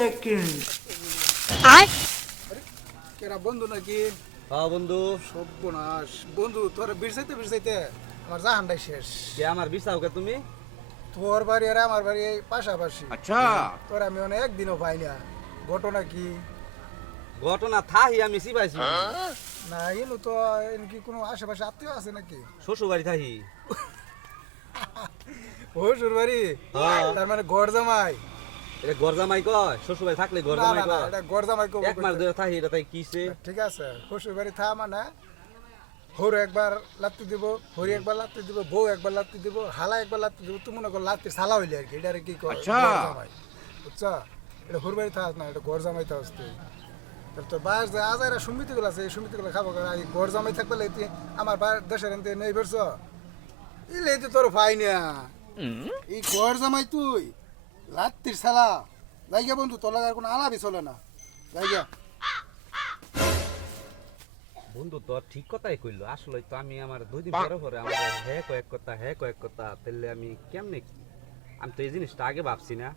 second. কেরা বন্ধু নাকি? হ্যাঁ বন্ধু। সর্বনাশ বন্ধু, তোর বিরসাইতে বিরসাইতে আমার জাহানটাই শেষ। কে আমার বিচাও কে তুমি? তোর বাড়ি আর আমার বাড়ি এই পাশাপাশি। আচ্ছা। তোর আমি অনেক দিনও পাই না। ঘটনা কি? ঘটনা থাহি আমি সিপাইছি। না এনু তো এনু কি কোনো আশেপাশে আত্মীয় আছে নাকি? শ্বশুর বাড়ি থাহি। শ্বশুর বাড়ি? হ্যাঁ। তার মানে গড় জামাই? এটা গরজামাই কয়, শ্বশুর বাড়ি থাকলে না গরজামাই না না, কয়। এটা গড় জামাই কব এক মাস ধরে থাহি, এটা তাই কিসে? ঠিক আছে, শ্বশুর বাড়ি থা মানে হরু একবার লাত্তি দিব, হরি একবার লাত্তি দিব, বউ একবার লাত্তি দিব, হালা একবার লাত্তি দিব, তুমি মনে করো লাত্তি সালা হইলে আর কি। এটা কি কয়? আচ্ছা। গড় জামাই। বুঝছো? এটা হুর বাড়ি থাস না, এটা গড় জামাই থাস তুই। তো বাস যে আজ এরা সমিতিগুলো আছে, এই সমিতিগুলো খাবো কারণ এই গড় জামাই থাকবে তুই আমার দেশের এনতে নেই বেরছ ইলে তো তোর ভাই না। এই গড় জামাই তুই লাত্তির সালা জায়গা বন্ধু, তোর লাগার কোনো আলাপই চলে না। জায়গা বন্ধু তো ঠিক কথাই কইলো। আসলে তো আমি আমার 2 দিন পরে আমার হ্যাঁ কয়েক কথা তাহলে আমি কেমনে, আমি তো এই জিনিসটা আগে ভাবছি না।